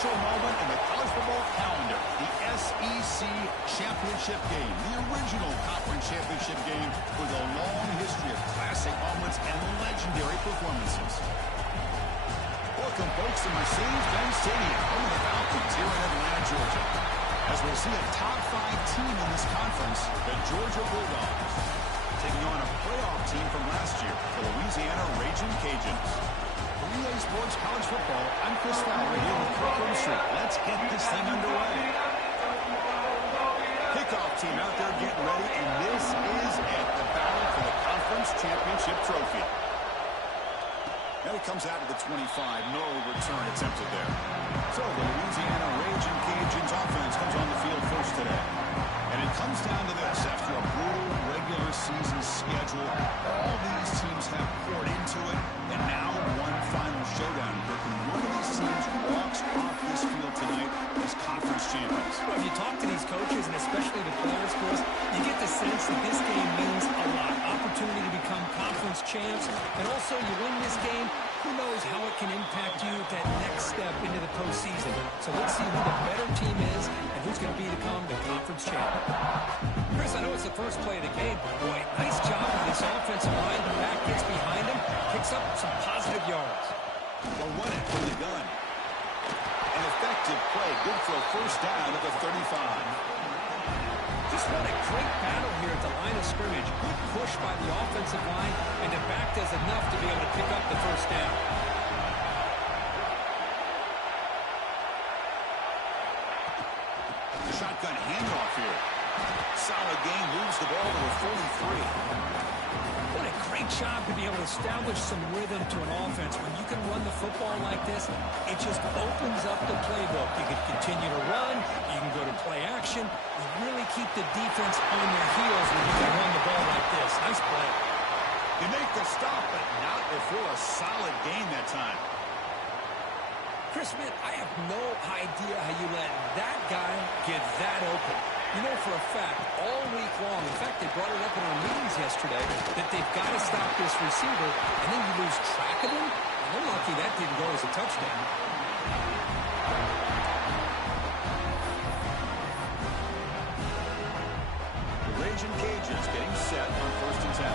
special moment in the college football calendar, the SEC Championship game, the original conference championship game with a long history of classic moments and legendary performances. Welcome, folks, to Mercedes-Benz Stadium, home of the Falcons here in Atlanta, Georgia. As we'll see a top-5 team in this conference, the Georgia Bulldogs, taking on a playoff team from last year, the Louisiana Raging Cajuns. For EA Sports College Football, I'm Chris Fowler here with Kirkland Street. Let's get this thing underway. Kickoff team out there getting ready, and this is it, the battle for the conference championship trophy. Now he comes out to the 25. No return attempted there. So the Louisiana Raging Cajuns offense comes on the field first today. And it comes down to this. After a brutal regular season schedule, all these teams have poured into it. And now one final showdown. And one of these teams walks off this field tonight as conference champions. Well, if you talk to these coaches, and especially the players, Chris, you get the sense that this game means a lot. Opportunity to become conference champs. And also, you win this game, who knows how it can impact you that next step into the postseason. So let's see who the better team is and who's going to become the conference champ. Chris, I know it's the first play of the game, but boy, nice job with this offensive line. The back gets behind him, picks up some positive yards. They'll run it from the gun. An effective play, good for a first down at the 35. Just what a great battle here at the line of scrimmage. Good push by the offensive line, and the back does enough to be able to pick up the first down. The shotgun handoff here. Solid gain, moves the ball to the 43. What a great job to be able to establish some rhythm to an offense. When you can run the football like this, it just opens up the playbook. You can continue to run. You can go to play action. You really keep the defense on their heels when you can run the ball like this. Nice play. You make the stop, but not before a solid gain that time. Chris, man, I have no idea how you let that guy get that open. You know for a fact, all week long, in fact, they brought it up in our meetings yesterday, that they've got to stop this receiver, and then you lose track of him, and they're lucky that didn't go as a touchdown. The Raging Cajuns getting set on 1st and 10.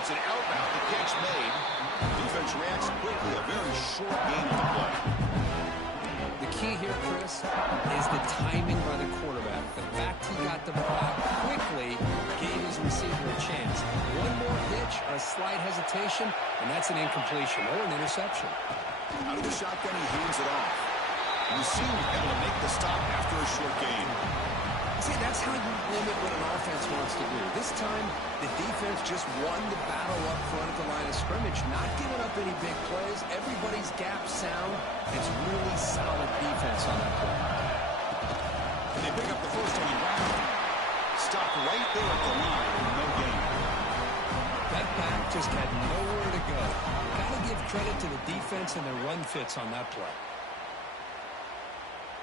It's an outbound, the catch made. Defense reacts quickly, a very short gain on the play. The key here, Chris, is the timing by the quarterback. The fact he got the ball quickly gave his receiver a chance. One more hitch or a slight hesitation, and that's an incompletion or an interception. Out of the shotgun, he hands it off. You seem able to make the stop after a short gain. See, that's how you limit what an offense wants to do. This time, the defense just won the battle up front at the line of scrimmage, not giving up any big plays. Everybody's gap sound. It's really solid defense on that play. And they pick up the first on the ground. Stop right there at the line. No gain. That back just had nowhere to go. Got to give credit to the defense and their run fits on that play.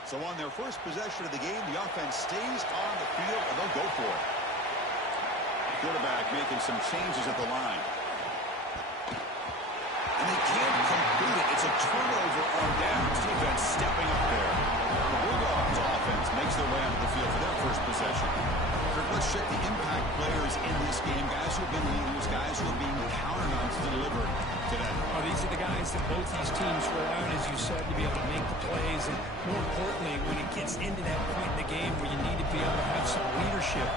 So on their first possession of the game, the offense stays on the field, and they'll go for it. Quarterback making some changes at the line. And they can't complete it. It's a turnover on downs. Defense stepping up there. The Bulldogs offense makes their way onto the field for their first possession. Kirk, let's check the impact players in this game. Guys who have been leaders, guys who are being counted on to deliver today. Oh, these are the guys that both these teams rely on, as you said, to be able to make the plays. And more importantly, when it gets into that point in the game where you need to be able to have some leadership,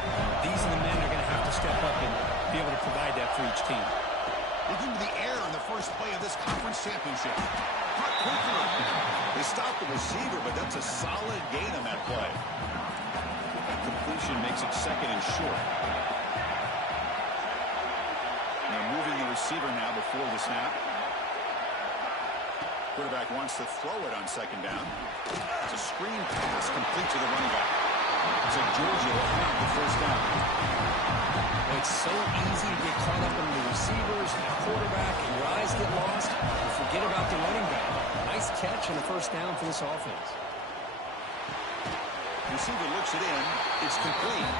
these are the men that are going to have to step up and be able to provide that for each team. Looking to the air in the first play of this conference championship. Caught quickly. They stopped the receiver, but that's a solid gain on that play. That completion makes it 2nd and short. They're moving the receiver now before the snap. Quarterback wants to throw it on 2nd down. It's a screen pass complete to the running back. So Georgia will have the first down. It's so easy to get caught up in the receivers, the quarterback, and your eyes get lost. You forget about the running back. Nice catch and a first down for this offense. Receiver looks it in. It's complete.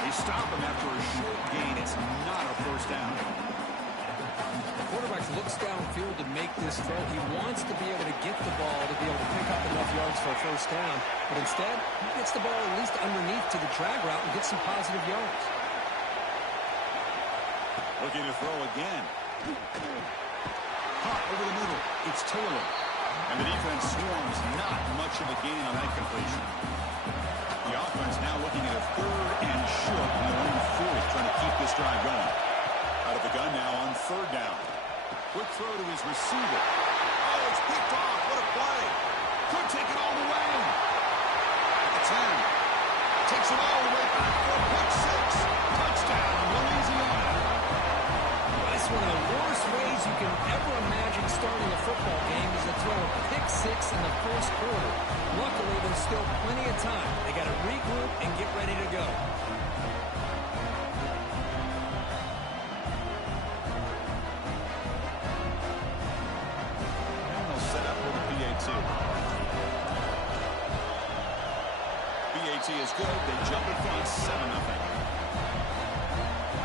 They stop him after a short gain. It's not a first down. Quarterback looks downfield to make this throw. He wants to be able to get the ball to be able to pick up enough yards for a first down. But instead, he gets the ball at least underneath to the drag route and gets some positive yards. Looking to throw again. Caught over the middle. It's Taylor. And the defense swarms. Not much of a gain on that completion. The offense now looking at a 3rd and short in their own 4th, trying to keep this drive going. Out of the gun now on 3rd down. Quick throw to his receiver. Oh, it's picked off. What a play. Could take it all the way. At the 10. Takes it all the way back for a pick 6. Touchdown, Louisiana. That's one of the worst ways you can ever imagine starting a football game is to throw a pick 6 in the first quarter. Luckily, there's still plenty of time. They got to regroup and get ready to go. And they'll set up with a PAT. PAT is good. They jump in front 7-0.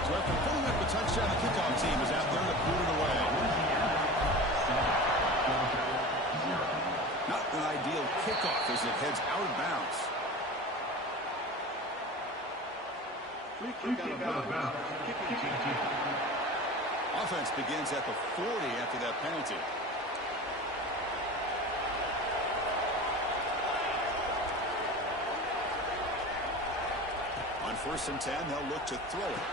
So after pulling up the touchdown, the kickoff team is out there to put it away. Not an ideal kickoff as it heads out of bounds. Free kick out of bounds. Offense begins at the 40 after that penalty. On 1st and 10, they'll look to throw it.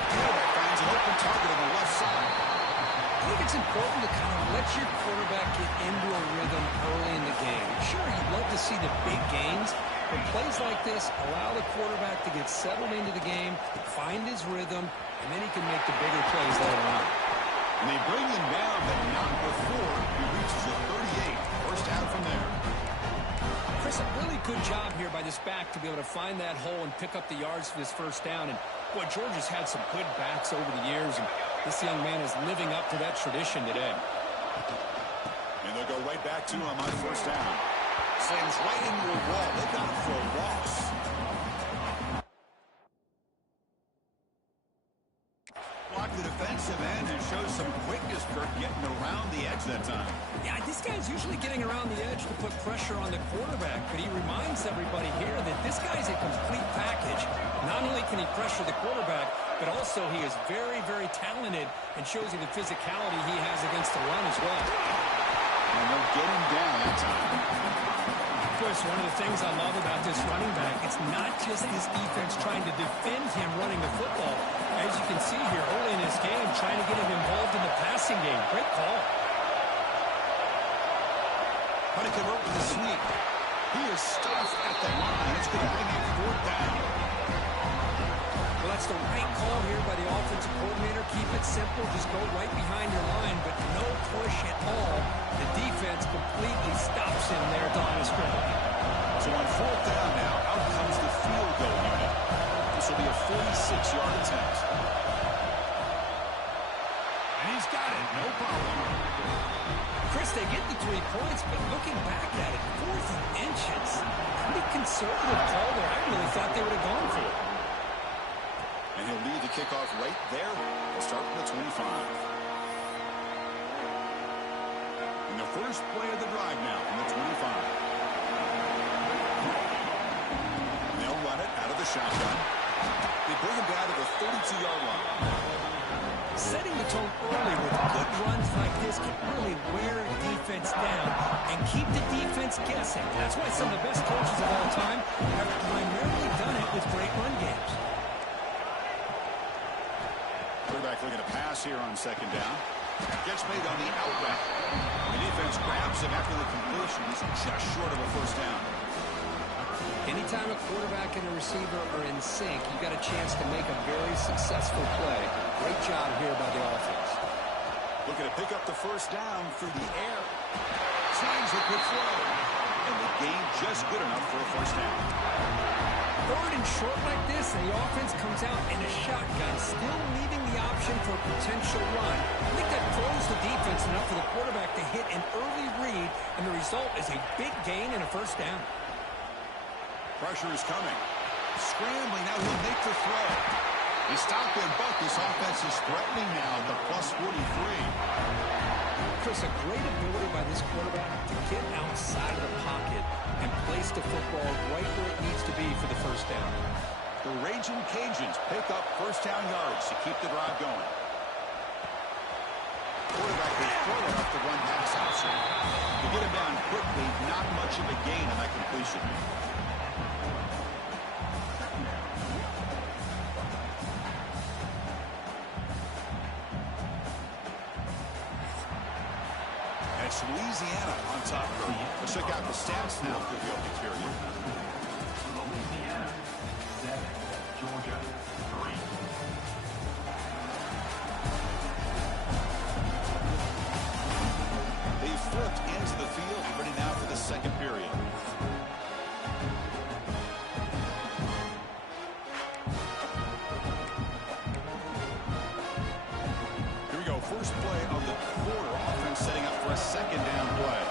Quarterback finds an open target on the left side. I think it's important to kind of let your quarterback get into a rhythm early in the game. Sure, you'd love to see the big gains, but plays like this allow the quarterback to get settled into the game, find his rhythm, and then he can make the bigger plays later on. And they bring him down, but not before he reaches the 38. First down from there. Chris, a really good job here by this back to be able to find that hole and pick up the yards for this first down. And boy, Georgia's had some good backs over the years, and this young man is living up to that tradition today. And they'll go right back to him on 1st down. Slams right into a wall. They've got him for a loss. Block the defensive end and shows some quickness for getting around the edge that time. Yeah, this guy's usually getting around the edge to put pressure on the quarterback, but he reminds everybody here that this guy's a complete package. Not only can he pressure the quarterback, but also he is very, very talented and shows you the physicality he has against the run as well. And they'll get him down that time. Chris, one of the things I love about this running back, it's not just this defense trying to defend him running the football. As you can see here early in this game, trying to get him involved in the passing game. Great call. Honeycomb with the sweep. He is stuffed at the line. It's going to bring him 4th down. Well, that's the right call here by the offensive coordinator. Keep it simple. Just go right behind your line, but no push at all. The defense completely stops him there at the line of scrimmage. So on 4th down now, out comes the field goal unit. This will be a 46-yard attempt. And he's got it. No problem. Chris, they get the 3 points, but looking back at it, 4th and inches. Pretty conservative call there. I really thought they would have gone for it. And he'll lead the kickoff right there. We'll start from the 25. And the first play of the drive now from the 25. And they'll run it out of the shotgun. They bring him down to the 32-yard line. Setting the tone early with good runs like this can really wear a defense down and keep the defense guessing. That's why some of the best coaches of all time have primarily done it with great run games. Quarterback looking to pass here on 2nd down. Gets made on the out route. The defense grabs him after the completion. He's just short of a first down. Anytime a quarterback and a receiver are in sync, you've got a chance to make a very successful play. Great job here by the offense. Looking to pick up the first down through the air. Swings a quick throw. And the gain just good enough for a first down. 3rd and short like this, and the offense comes out in a shotgun, still leaving the option for a potential run. I think that throws the defense enough for the quarterback to hit an early read, and the result is a big gain and a first down. Pressure is coming. Scrambling, now he'll make the throw. He stopped them, but this offense is threatening now, the plus 43. Chris, a great ability by this quarterback to get outside of the pocket and place the football right where it needs to be for the first down. The Raging Cajuns pick up first down yards to keep the drive going. Quarterback is throwing up the run pass option. To get him down quickly, not much of a gain on that completion. That's Louisiana on top of it. Let's check out the stats now for the opening period. Louisiana 7, Georgia 3. They've flipped into the field, ready now for the second period. Here we go, first play of the quarter. Offense setting up for a second down play.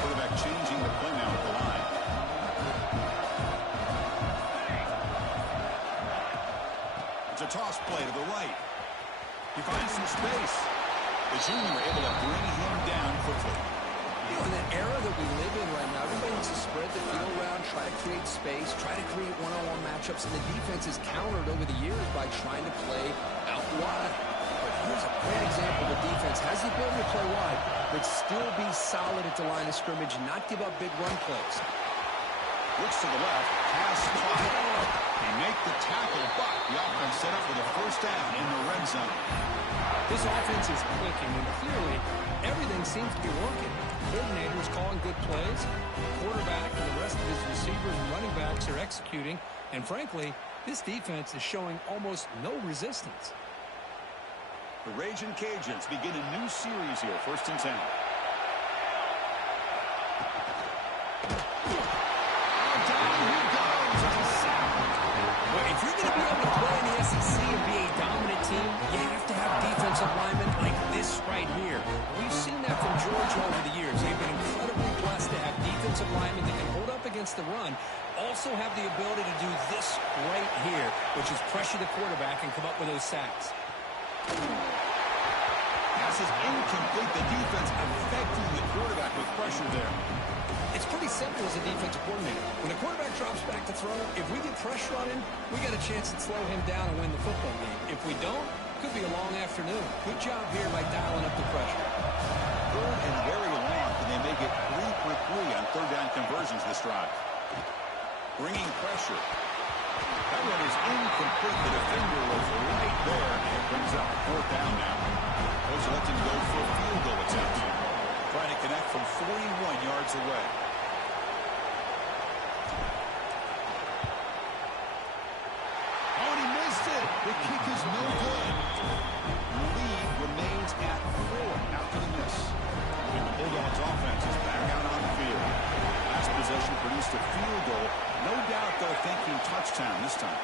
Quarterback changing the play now at the line. It's a toss play to the right. He finds some space. The junior able to bring him down quickly. You know, in the era that we live in right now, everybody needs to spread the field around, try to create space, try to create one-on-one matchups, and the defense is countered over the years by trying to play out wide. But here's a great example. The defense has the ability to play wide, but still be solid at the line of scrimmage and not give up big run plays. Looks to the left, pass caught. They make the tackle, but the offense set up with a first down in the red zone. This offense is clicking, and clearly everything seems to be working. Coordinators calling good plays, quarterback and the rest of his receivers and running backs are executing, and frankly, this defense is showing almost no resistance. The Raging Cajuns begin a new series here, 1st and 10. If you're going to be able to play in the SEC and be a dominant team, you have to have defensive linemen like this right here. We've seen that from Georgia over the years. They've been incredibly blessed to have defensive linemen that can hold up against the run, also have the ability to do this right here, which is pressure the quarterback and come up with those sacks. Pass is incomplete. The defense affecting the quarterback with pressure there. It's pretty simple as a defensive coordinator. When the quarterback drops back to throw, if we get pressure on him, we got a chance to slow him down and win the football game. If we don't, could be a long afternoon. Good job here by dialing up the pressure. Third and very long, and they make it 3 for 3 on third down conversions this drive. Bringing pressure. That one is incomplete. The defender was right there, and it brings up 4th down now. Those electing to go for a field goal attempt. Trying to connect from 41 yards away. Oh, and he missed it. The kick is no good. The lead remains at 4 after the miss. And the Bulldogs offense is back out on the field. Last possession produced a field goal. No doubt they're thinking touchdown this time.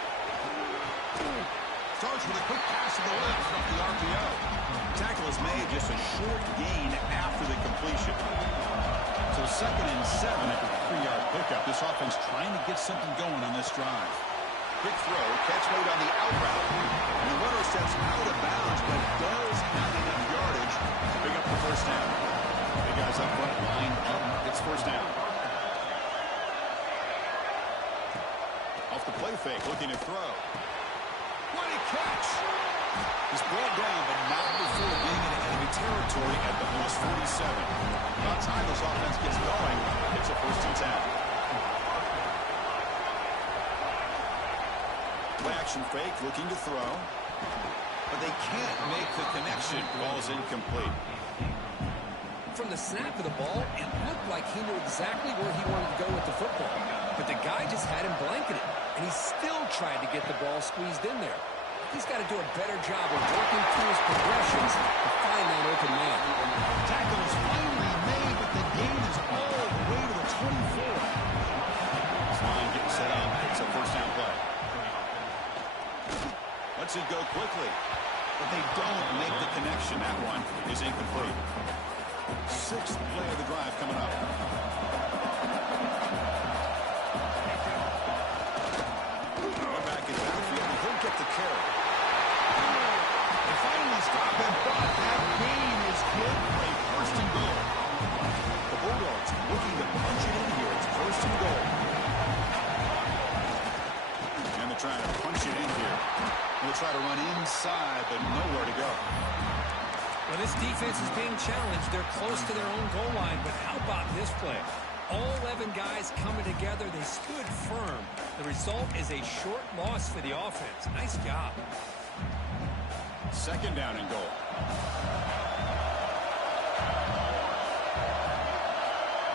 Starts with a quick pass to the left off the RPO. Tackle is made, just a short gain after the completion. So 2nd and 7 after the 3-yard pickup. This offense trying to get something going on this drive. Quick throw, catch made on the out route. And the runner steps out of bounds, but does have enough yardage to pick up the first down. The guys up front line up. It's first down. Off the play fake, looking to throw. What a catch! He's brought down, but not before being in enemy territory at the plus 47. About time this offense gets going, it's a 1st and 10. Play action fake, looking to throw. But they can't make the connection. Ball is incomplete. From the snap of the ball, it looked like he knew exactly where he wanted to go with the football. But the guy just had him blanketed, and he still tried to get the ball squeezed in there. He's got to do a better job of working through his progressions to find that open man. Tackle is finally made, but the gain is all the way to the 24. This line getting set up. It's a first down play. Lets it go quickly, but they don't make the connection. That one is incomplete. 6th play of the drive coming up. Back in backfield. push it in here. We'll try to run inside, but nowhere to go. Well, this defense is being challenged. They're close to their own goal line, but how about this play? All 11 guys coming together. They stood firm. The result is a short loss for the offense. Nice job. Second down and goal.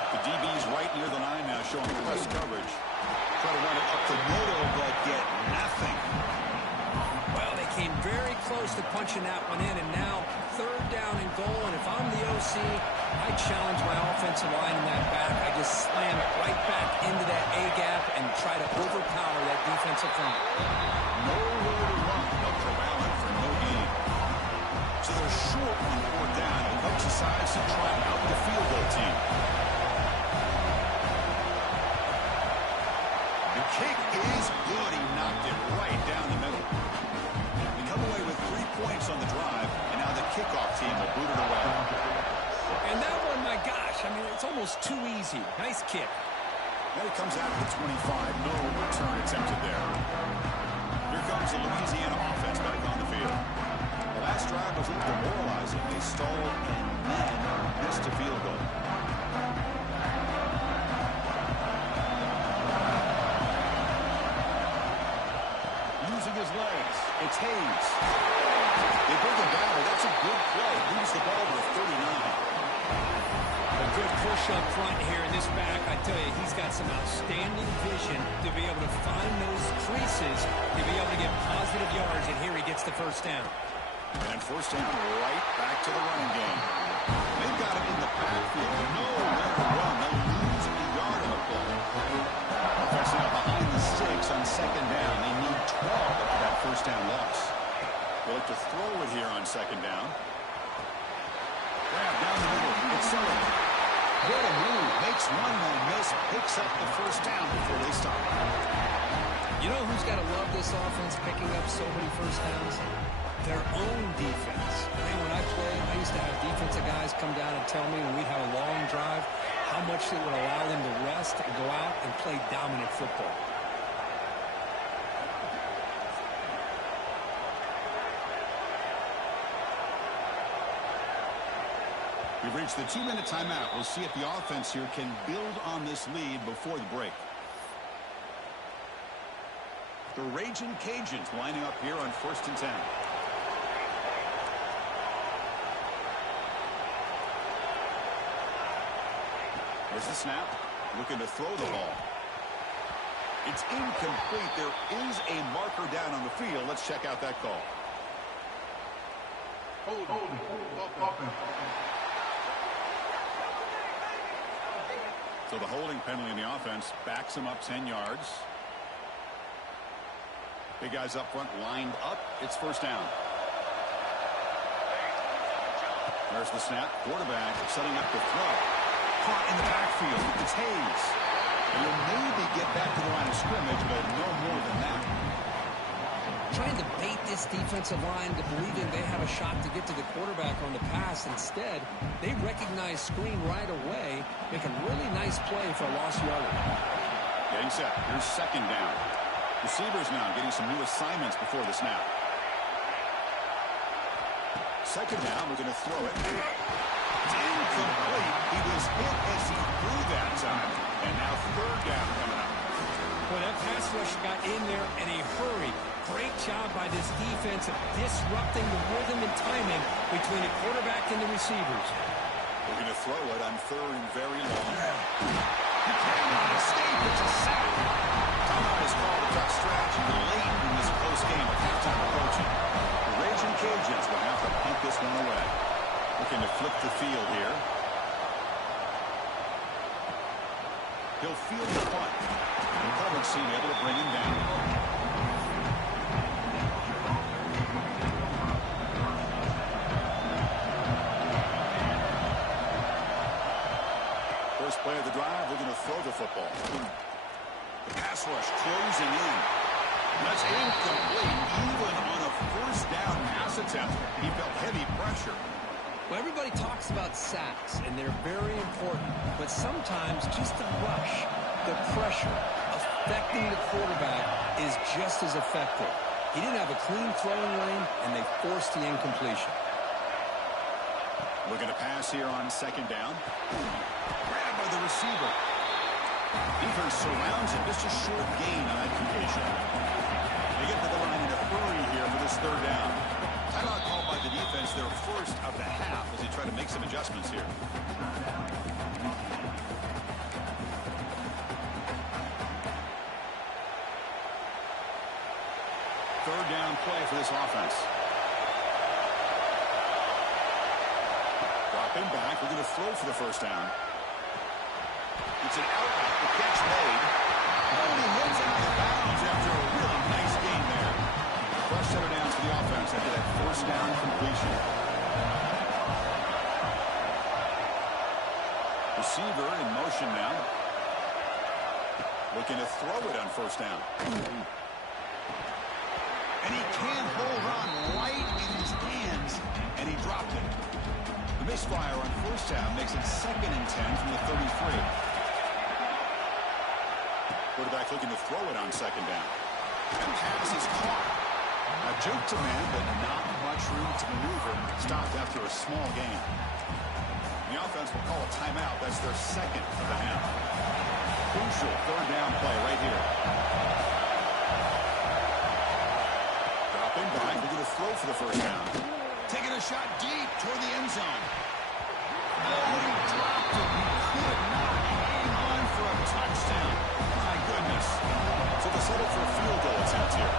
The DB's right near the line now, showing press coverage. Try to run it up the middle, but get nothing. Well, they came very close to punching that one in, and now third down and goal. And if I'm the OC, I challenge my offensive line in that back. I just slam it right back into that A-gap and try to overpower that defensive front. Nowhere to run, but corralling for no gain. So they're short on fourth down. The coach decides to try out the field goal team. The kick is good. He knocked it right down the middle. They come away with 3 points on the drive, and now the kickoff team will boot it away. And that one, my gosh, I mean, it's almost too easy. Nice kick. Then it comes out to the 25. No return attempted there. Here comes the Louisiana offense back on the field. The last drive was a little demoralizing. They stalled and then missed a field goal. Using his legs, it's Hayes. They bring him down, but that's a good play. Moves the ball to the 39. A good push up front here in this back. I tell you, he's got some outstanding vision to be able to find those creases, to be able to get positive yards, and here he gets the first down. And first down, right back to the running game. They've got him in the backfield. Nowhere to run. They'll lose a yard on the play. Offense now behind the 6 on second down. They need 12 after that first down loss. They look to throw it here on second down. Grab down the middle. It's Sullivan. What a move. Makes one man miss. Picks up the first down before they stop. You know who's got to love this offense picking up so many first downs? Their own defense. Man, when I played, I used to have defensive guys come down and tell me when we'd have a long drive how much it would allow them to rest and go out and play dominant football. We've reached the 2-minute timeout. We'll see if the offense here can build on this lead before the break. The Raging Cajuns lining up here on 1st and 10. There's the snap. Looking to throw the ball. It's incomplete. There is a marker down on the field. Let's check out that call. Hold. So the holding penalty in the offense backs him up 10 yards. Big guys up front lined up. It's first down. There's the snap. Quarterback setting up the throw. Caught in the backfield. It's Hayes. And he'll maybe get back to the line of scrimmage, but no more than that. Trying to bait this defensive line to believing they have a shot to get to the quarterback on the pass. Instead, they recognize screen right away, make a really nice play for a lost yardage. Getting set. Here's second down. Receivers now getting some new assignments before the snap. Second down, we're going to throw it. It's incomplete. He was hit as he threw that time. And now third down coming up. Well, that pass rush got in there in a hurry. Great job by this defense of disrupting the rhythm and timing between the quarterback and the receivers. We're going to throw it on third and very long. He cannot escape. It's a sack. Timeout is called a tough stretch late in this close game with halftime approaching. The Raging Cajuns will have to punt this one away. Looking to flip the field here. He'll field the punt. The coverage team able to bring him down. First play of the drive, we're going to throw the football. The pass rush closing in. That's incomplete. Even on a first down pass attempt, he felt heavy pressure. Well, everybody talks about sacks, and they're very important. But sometimes just the rush, the pressure, a affecting the quarterback is just as effective. He didn't have a clean throwing lane, and they forced the incompletion. Looking to pass here on second down. Grabbed by the receiver. Defense surrounds him. Just a short gain on that completion. They get to the line in a hurry here for this third down. Timeout called by the defense, their first of the half, as they try to make some adjustments here. Third down play for this offense. Dropping back, we're going to throw for the first down. It's an outlet, the catch made. And he hits out of bounds after a really nice gain there. Fresh set of downs for the offense after that first down completion. Receiver in motion now. Looking to throw it on first down. And he can't hold on right in his hands, and he dropped it. The misfire on first down makes it 2nd and 10 from the 33. Quarterback looking to throw it on second down. And pass is caught. A juke to man, but not much room to maneuver. Stopped after a small gain. The offense will call a timeout. That's their second of the half. Crucial third down play right here. Dropping back, we're going to throw for the first down. Taking a shot deep toward the end zone. Oh, he dropped it. He could not hang on for a touchdown. My goodness. So they settle for a field goal attempt here.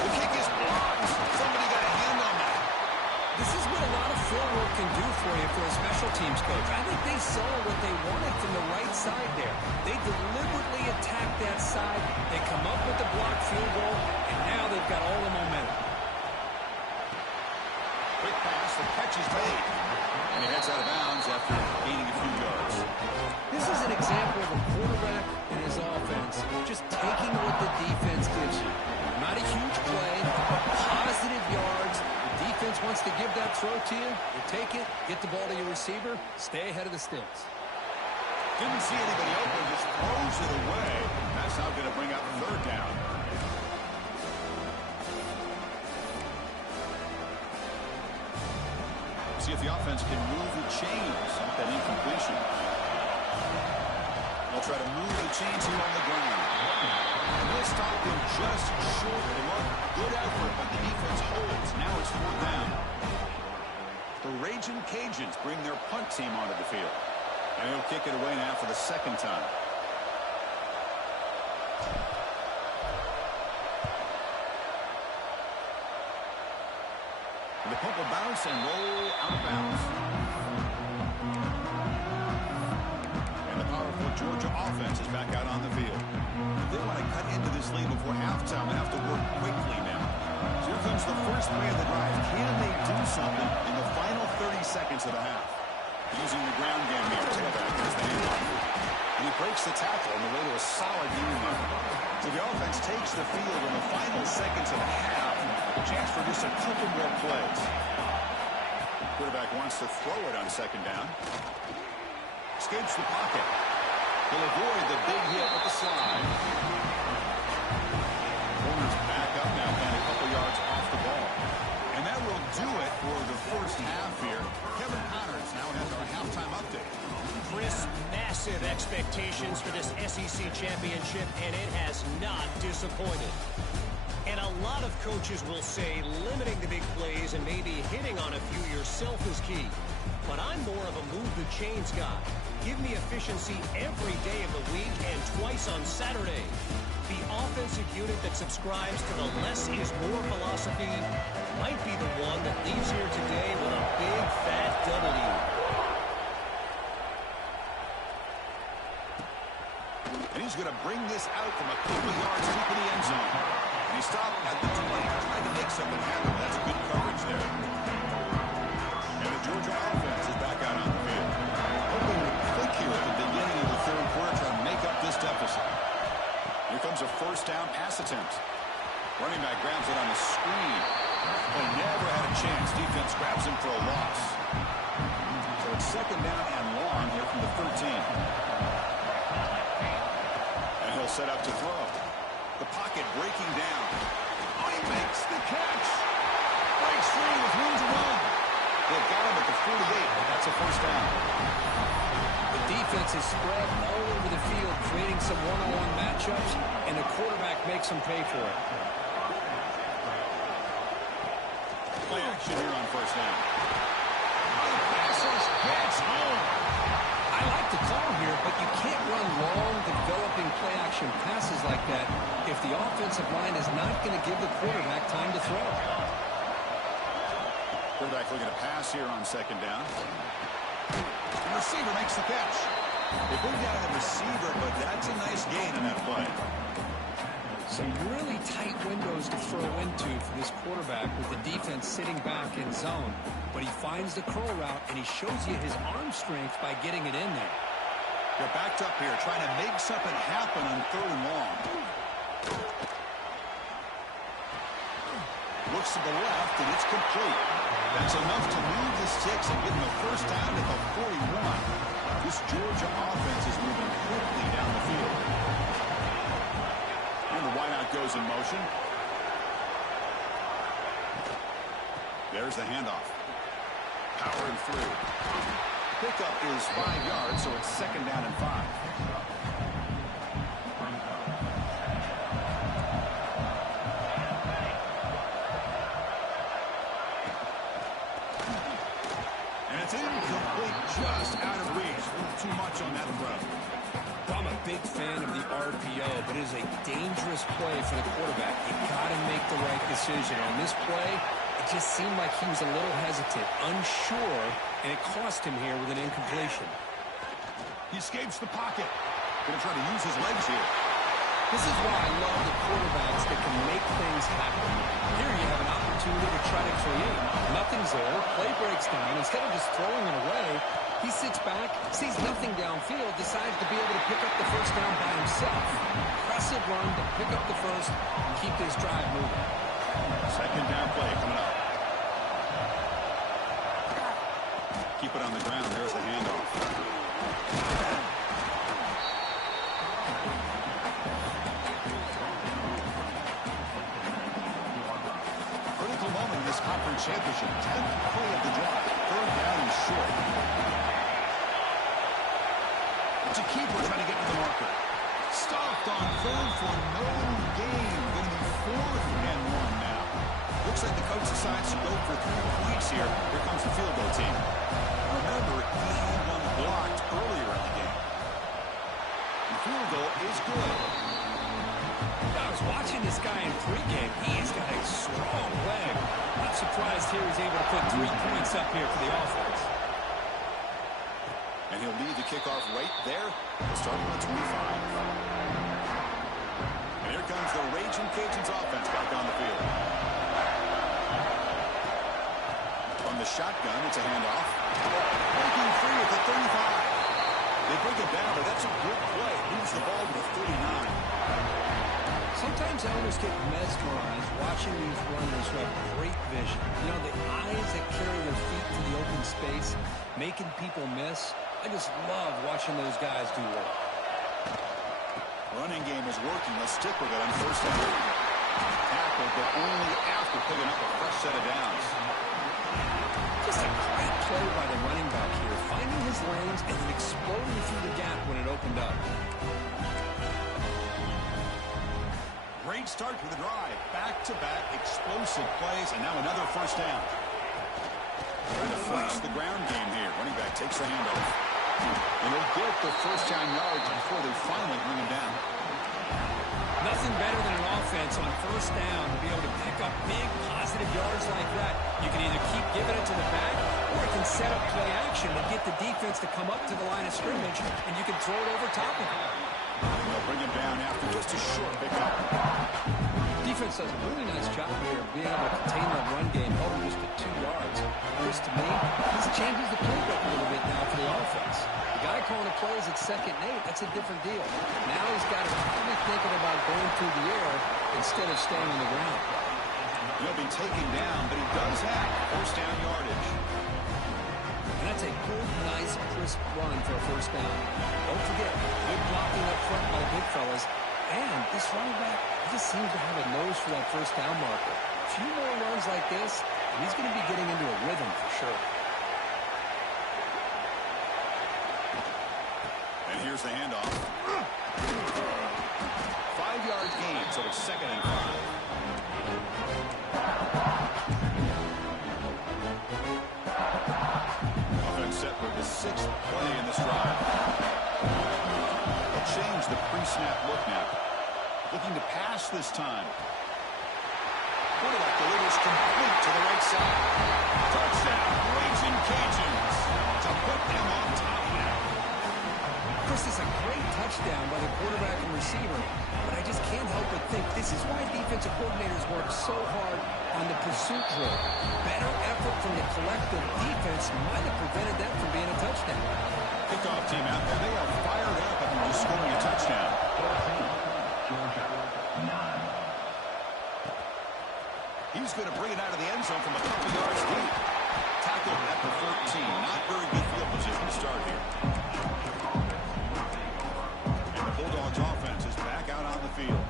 The kick is blocked. Somebody got a hand on that. This is what a lot of field work can do for you for a special teams coach. I think they saw what they wanted from the right side there. They deliberately attacked that side. They come up with the blocked field goal, and now they've got all the momentum. Quick pass, the catch is made. And he heads out of bounds after gaining a few yards. This is an example of a quarterback and his offense just taking what the defense gives you. Not a huge play, positive yards. The defense wants to give that throw to you. You take it, get the ball to your receiver, stay ahead of the sticks. Didn't see anybody open, just throws it away. That's now going to bring up third down. See if the offense can move the chains off that incompletion. They'll try to move the chains here on the ground. And they'll stop them just short of the mark. Good effort, but the defense holds. Now it's fourth down. The Raging Cajuns bring their punt team onto the field. And he'll kick it away now for the second time. And the punt will bounce and roll out of bounds. And the powerful Georgia offense is back out on the field. They want to cut into this lead before halftime and have to work quickly now. So here comes the first play of the drive. Can they do something in the final 30 seconds of the half? Using the ground game here. Tailback is the handoff. And he breaks the tackle on the way to a solid gain there. So the offense takes the field in the final seconds of the half. A chance for just a couple more plays. Quarterback wants to throw it on second down. Escapes the pocket. He'll avoid the big hit with the slide. Corner's back up now and a couple yards off the ball. And that will do it for the first half here. Kevin Connors now has our halftime update. Chris, massive expectations for this SEC championship, and it has not disappointed. And a lot of coaches will say limiting the big plays and maybe hitting on a few yourself is key. But I'm more of a move the chains guy. Give me efficiency every day of the week and twice on Saturday. The offensive unit that subscribes to the less is more philosophy might be the one that leaves here today with a big fat W. And he's going to bring this out from a couple yards deep in the end zone. And he stopped at the 20, trying to make something happen. That's good coverage there. And the Georgia offense is back out on the field. Hoping to click here at the beginning of the third quarter, trying to make up this deficit. Here comes a first down pass attempt. Running back grabs it on the screen. But never had a chance. Defense grabs him for a loss. So it's second down and from the 13. And he'll set up to throw. The pocket breaking down. Oh, he makes the catch. Breaks free with room to run. They've got him at the 48. That's a first down. The defense is spread all over the field, creating some one-on-one matchups, and the quarterback makes them pay for it. Play action here on first down. Passes gets home. I like the call here, but you can't run long, developing play-action passes like that if the offensive line is not going to give the quarterback time to throw. Quarterback looking to pass here on second down. The receiver makes the catch. They bring down the receiver, but that's a nice gain in that play. Some really tight windows to throw into for this quarterback with the defense sitting back in zone. But he finds the curl route, and he shows you his arm strength by getting it in there. They're backed up here, trying to make something happen on third and long. Looks to the left, and it's complete. That's enough to move the sticks and get him a first down at the 41. This Georgia offense is moving quickly down the field. And the wideout goes in motion. There's the handoff. Powering through. Pickup is 5 yards, so it's second down and 5. And it's incomplete, just out of reach. A little too much on that throw. I'm a big fan of the RPO, but it is a dangerous play for the quarterback. You got to make the right decision. On this play, it just seemed like he was a little hesitant, unsure, and it cost him here with an incompletion. He escapes the pocket. Going to try to use his legs here. This is why I love the quarterbacks that can make things happen. Here you have an opportunity to try to create. Nothing's there. Play breaks down. Instead of just throwing it away, he sits back, sees nothing downfield, decides to be able to pick up the first down by himself. Impressive run to pick up the first and keep this drive moving. Second down play coming up. Keep it on the ground. There's the handoff. Critical moment in this conference championship. 10th play of the drive. Third down and short. It's a keeper trying to get to the marker. Stopped on third for no gain. Going to be 4th and 1 now. Looks like the coach decides to go for 3 points here. Here comes the field goal team. Remember, he had one blocked earlier in the game. The field goal is good. I was watching this guy in pregame. He's got a strong leg. Not surprised here he's able to put 3 points up here for the offense. And he'll lead the kickoff right there, starting on 25. And here comes the Raging Cajuns offense back on the field. From the shotgun, it's a handoff. Breaking free at the 35. They bring it down, but that's a good play. Moves the ball to the 39. Sometimes I almost get mesmerized watching these runners who have great vision. You know, the eyes that carry their feet to the open space, making people miss. I just love watching those guys do work. Running game is working. Let's stick with it on first down. Tackled, but only after picking up a fresh set of downs. Just a great play by the running back here, finding his lanes and then exploding through the gap when it opened up. Great start to the drive. Back-to-back explosive plays, and now another first down. Trying to force the ground game here. Running back takes the handoff. And they'll get the first down yards before they finally bring him down. Nothing better than an offense on first down to be able to pick up big positive yards like that. You can either keep giving it to the back, or it can set up play action and get the defense to come up to the line of scrimmage, and you can throw it over top of it. They'll bring him down after just a short pickup. Defense does a really nice job here of being able to contain the run game, held him just to 2 yards. Chris, to me, this changes the playbook a little bit now for the offense. The guy calling the plays at 2nd and 8, that's a different deal. Now he's got to be thinking about going through the air instead of staying on the ground. He'll be taken down, but he does have first down yardage. And that's a good, nice, crisp run for a a first down. Don't forget, good blocking up front by the big fellas. And this running back just seems to have a nose for that first down marker. A few more runs like this, and he's going to be getting into a rhythm for sure. And here's the handoff. 5-yard gain, so it's 2nd and 5. Offense set for the 6th play in this drive. They'll change the pre-snap look now. Looking to pass this time. Quarterback delivers complete to the right side. Touchdown, Raging Cajuns to put them on top now. Chris, is a great touchdown by the quarterback and receiver, but I just can't help but think this is why defensive coordinators work so hard on the pursuit drill. Better effort from the collective defense might have prevented that from being a touchdown. Kickoff team out there. They are fired up after just scoring a touchdown. Georgia, 9. He's going to bring it out of the end zone from a couple yards deep. Tackled at the 13. Not very good field position to start here. And the Bulldogs offense is back out on the field.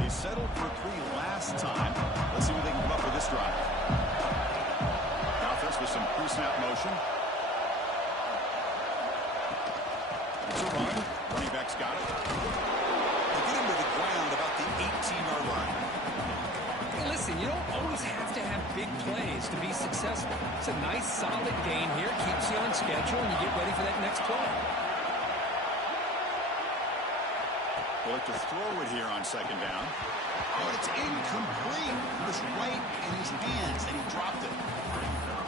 He settled for 3 last time. Let's see what they can come up with this drive. The offense with some pre-snap motion. It's a run. Running back's got it. They get him to the ground about the 18-yard line. Hey, listen, you don't always have to have big plays to be successful. It's a nice, solid gain here. Keeps you on schedule, and you get ready for that next play. They look to throw it here on 2nd down. Oh, it's incomplete. It was right in his hands, and he dropped it.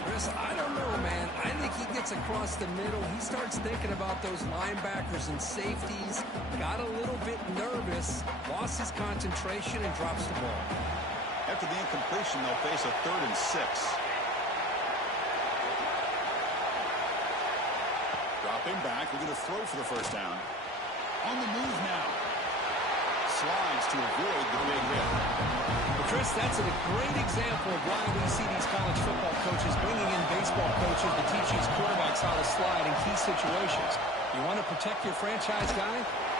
Chris, I don't know, man. I think he gets across the middle. He starts thinking about those linebackers and safeties. Got a little bit nervous, lost his concentration, and drops the ball. After the incompletion, they'll face a 3rd and 6. Dropping back, we're going to throw for the first down. On the move now. Slides to avoid the big hit. Well, Chris, that's a great example of why we see these college football coaches bringing in baseball coaches to teach these quarterbacks how to slide in key situations. You want to protect your franchise guy?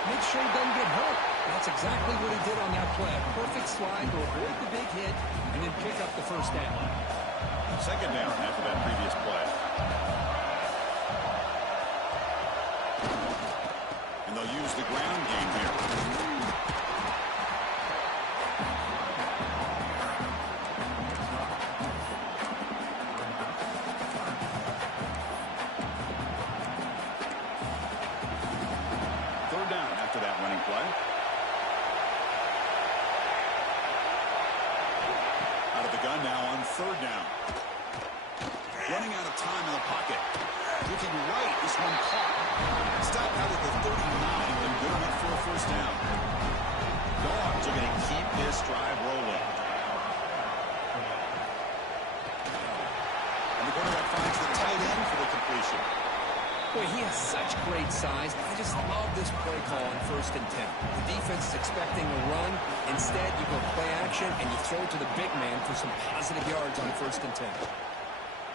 Make sure he doesn't get hurt. That's exactly what he did on that play. Perfect slide to avoid the big hit and then pick up the first down. 2nd down after that previous play. And they'll use the ground game here. Now on 3rd down. Running out of time in the pocket. Looking right, this one caught. Stop out at the 39, and good enough for a first down. Dogs are going to keep this drive rolling. And the quarterback finds the tight end for the completion. Boy, he has such great size. I just love this play call on 1st and 10. The defense is expecting a run. Instead, you go play action, and you throw to the big man for some positive yards on 1st and 10.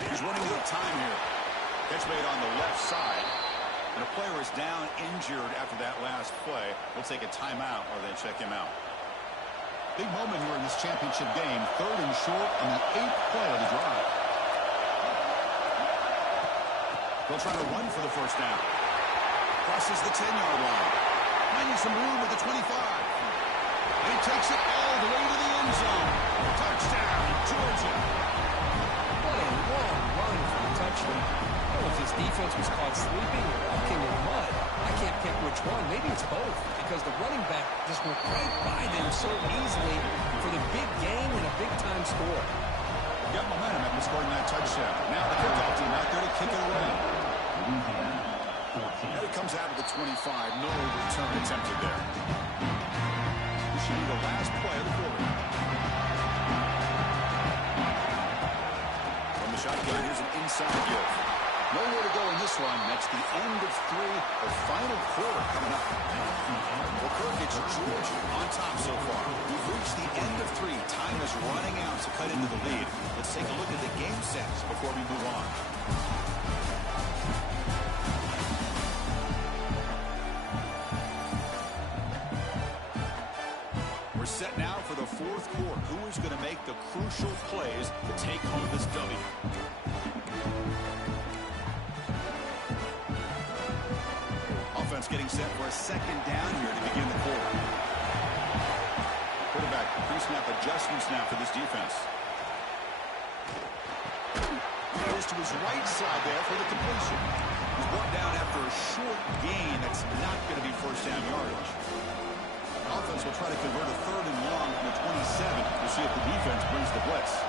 He's running out of time here. Catch made on the left side. And a player is down injured after that last play. We'll take a timeout or then check him out. Big moment here in this championship game. 3rd and short on the 8th play of the drive. They'll try to run for the first down. Crosses the 10-yard line. Finding some room at the 25. And he takes it all the way to the end zone. Touchdown, Georgia. What a long run for a touchdown. I don't know if his defense was caught sleeping or walking in mud. I can't pick which one. Maybe it's both, because the running back just went right by them so easily for the big game and a big-time score. Got momentum after scoring that touchdown. Now the kickoff team out there to kick it away. And it comes out of the 25. No return attempted there. This should be the last play of the quarter. From the shotgun, here's an inside give. Nowhere to go in this one. That's the end of 3. The final quarter coming up. Well, Kirk, it's Georgia on top so far. We've reached the end of 3. Time is running out to cut into the lead. Let's take a look at the game sets before we move on. set now for the fourth quarter. Who is going to make the crucial plays to take home this W? Offense getting set for a second down here to begin the quarter. Quarterback pre-snap adjustments now for this defense. Goes to his right side there for the completion. He's brought down after a short gain. That's not going to be first down yardage. Offense will try to convert a third and long from the 27 to see if the defense brings the blitz.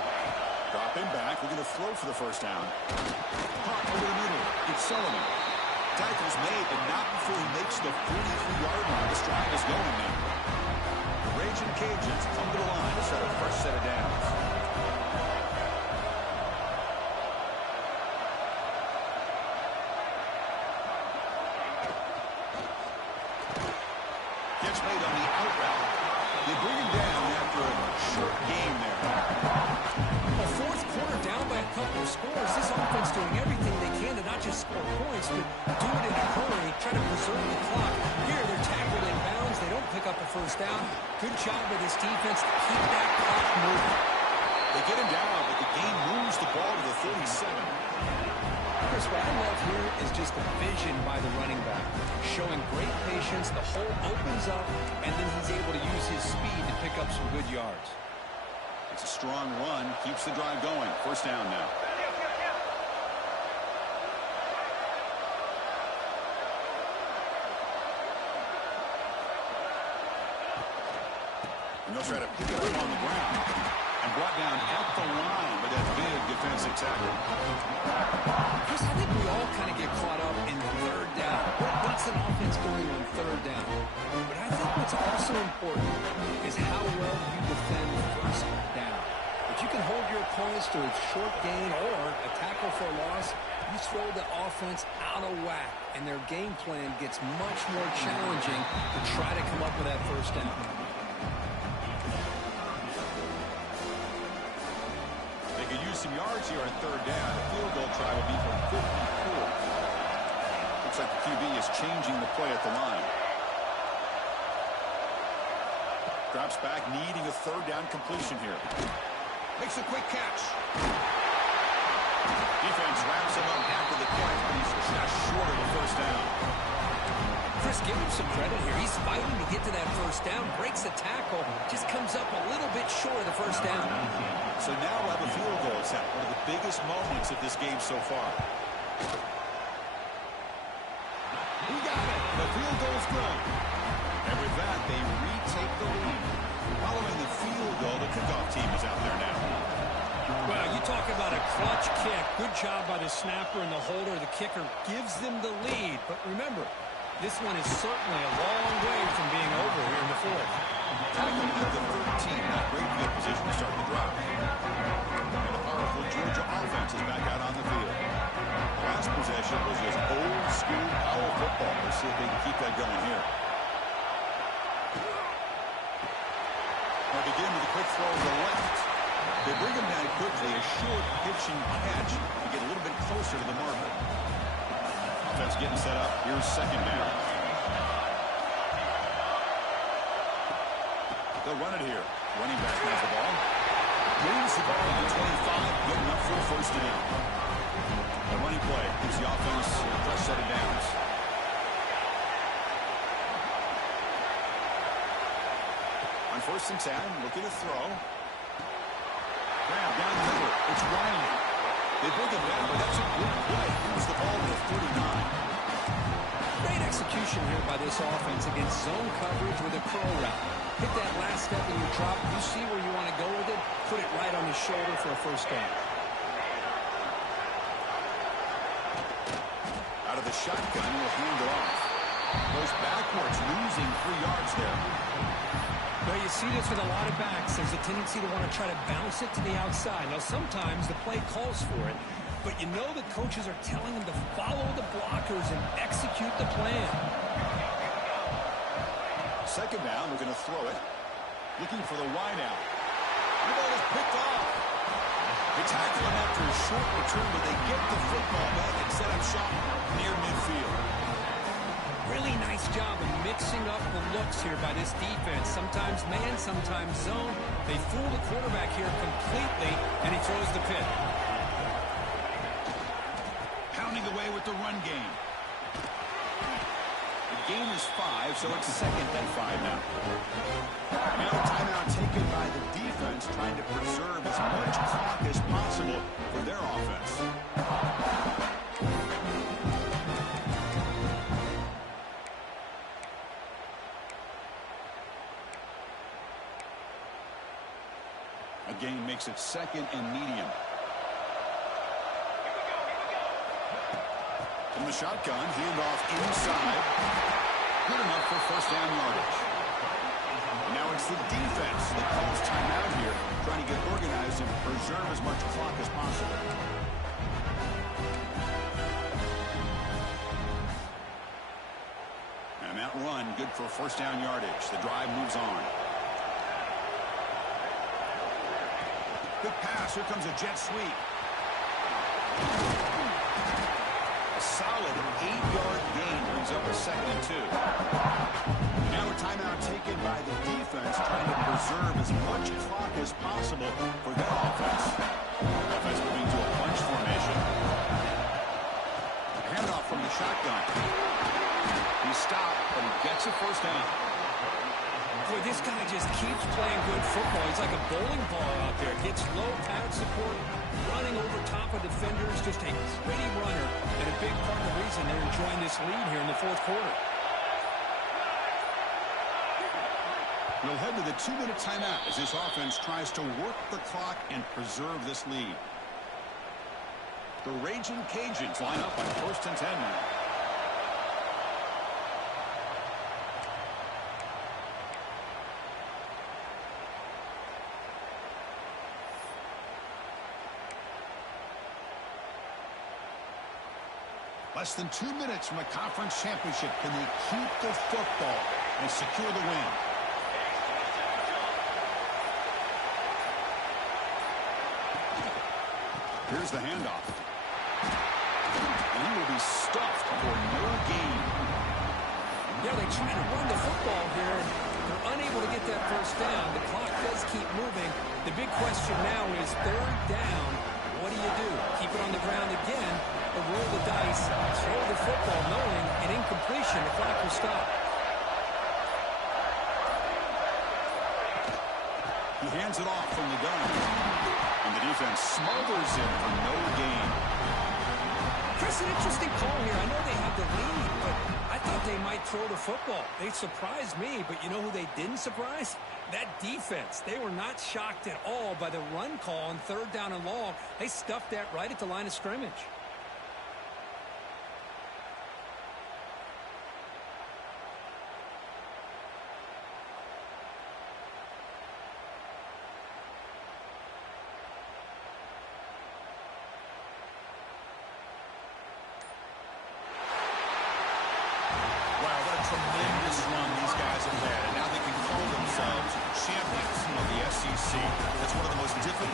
Dropping back, we're going to throw for the first down. Hot over the middle. It's Sullivan. Tackle's made, but not before he makes the 43-yard line. This drive is going now. The Raging Cajuns come to the line to set a fresh set of downs. Catch made on the out route. They bring him down after a short game there. A fourth quarter down by a couple of scores. This offense doing everything they can to not just score points, but do it in a hurry, try to preserve the clock. Here, they're tackled in bounds. They don't pick up a first down. Good job by this defense to keep that clock moving. They get him down, but the game moves the ball to the 37. Chris, what I love here is just the vision by the running back. Showing great patience, the hole opens up, and then he's able to use his speed to pick up some good yards. It's a strong run, keeps the drive going. First down now. And they'll try to pick it up on the ground. And brought down at the line with that big defensive tackle. Chris, I think we all kind of get caught up in third down. What's an offense doing on third down? But I think what's also important is how well you defend first down. If you can hold your opponents to a short gain or a tackle for a loss, you throw the offense out of whack, and their game plan gets much more challenging to try to come up with that first down. They could use some yards here on third down. The field goal try would be for 54. Looks like the QB is changing the play at the line. Drops back, needing a third down completion here. Makes a quick catch. Defense wraps him up after the catch, but he's just short of the first down. Chris, give him some credit here. He's fighting to get to that first down, breaks the tackle, just comes up a little bit short of the first down. So now we'll have a field goal. It's at one of the biggest moments of this game so far. We got it. The field goal's good. And with that, they retake the lead. Following the field goal, the kickoff team is out there now. Well, you talk about a clutch kick. Good job by the snapper and the holder. The kicker gives them the lead. But remember, this one is certainly a long way from being over here in the fourth. Tackling at the 13, not great field position to start the drive. And the powerful Georgia offense is back out on the field. The last possession was just old school power football. Let's see if they can keep that going here. They begin with a quick throw to the left. They bring him down quickly, a short pitch and catch to get a little bit closer to the marker. Offense getting set up. Here's second down. They'll run it here. Running back has the ball. Moves the ball to the 25. Good enough for a first down. A running play gives the offense a fresh set of downs. On first and 10, looking to throw. Grab down the middle. It's Ryan. They bring it down, but that's a good play. Moves the ball to the 39. Great execution here by this offense against zone coverage with a curl route. Hit that last step in your drop. You see where you want to go with it. Put it right on the shoulder for a first down. Out of the shotgun, he'll hand it off. Goes backwards, losing 3 yards there. Well, you see this with a lot of backs. There's a tendency to want to try to bounce it to the outside. Now, sometimes the play calls for it, but you know the coaches are telling them to follow the blockers and execute the plan. Second down, we're going to throw it. Looking for the wide out. The ball is picked off. They tackle him after a short return, but they get the football back and set up shop near midfield. Really nice job of mixing up the looks here by this defense. Sometimes man, sometimes zone. They fool the quarterback here completely, and he throws the pick. Pounding away with the run game. The gain is 5, so it's second and 5 now. Now a timeout taken by the defense, trying to preserve as much clock as possible for their offense. A gain makes it second and medium. From the shotgun, handoff inside. Good enough for first down yardage. Now it's the defense that calls timeout here, trying to get organized and preserve as much clock as possible. And that run, good for first down yardage. The drive moves on. Good pass. Here comes a jet sweep. A solid 8-yard gain brings up a second and 2. Now a timeout taken by the defense, trying to preserve as much clock as possible for their offense. Offense moving to a bunch formation. Handoff from the shotgun. He stopped, but he gets a first down. Boy, this guy just keeps playing good football. He's like a bowling ball out there. Gets low pad support, running over top of defenders. Just a pretty runner, and a big part of the reason they're enjoying this lead here in the fourth quarter. We'll head to the 2-minute timeout as this offense tries to work the clock and preserve this lead. The Raging Cajuns line up on first and 10 now. Less than 2 minutes from a conference championship. Can they keep the football and secure the win? Here's the handoff. And he will be stuffed for no gain. Yeah, they try to run the football here. They're unable to get that first down. The clock does keep moving. The big question now is third down. What do you do? Keep it on the ground again, or roll the dice, throw the football, knowing an incompletion, the clock will stop. He hands it off from the gun. And the defense smothers him for no gain. Chris, an interesting call here. I know they have the lead, but I thought they might throw the football. They surprised me, but you know who they didn't surprise? That defense. They were not shocked at all by the run call on third down and long. They stuffed that right at the line of scrimmage. Tremendous run these guys have had, and now they can call themselves champions of the SEC. That's one of the most difficult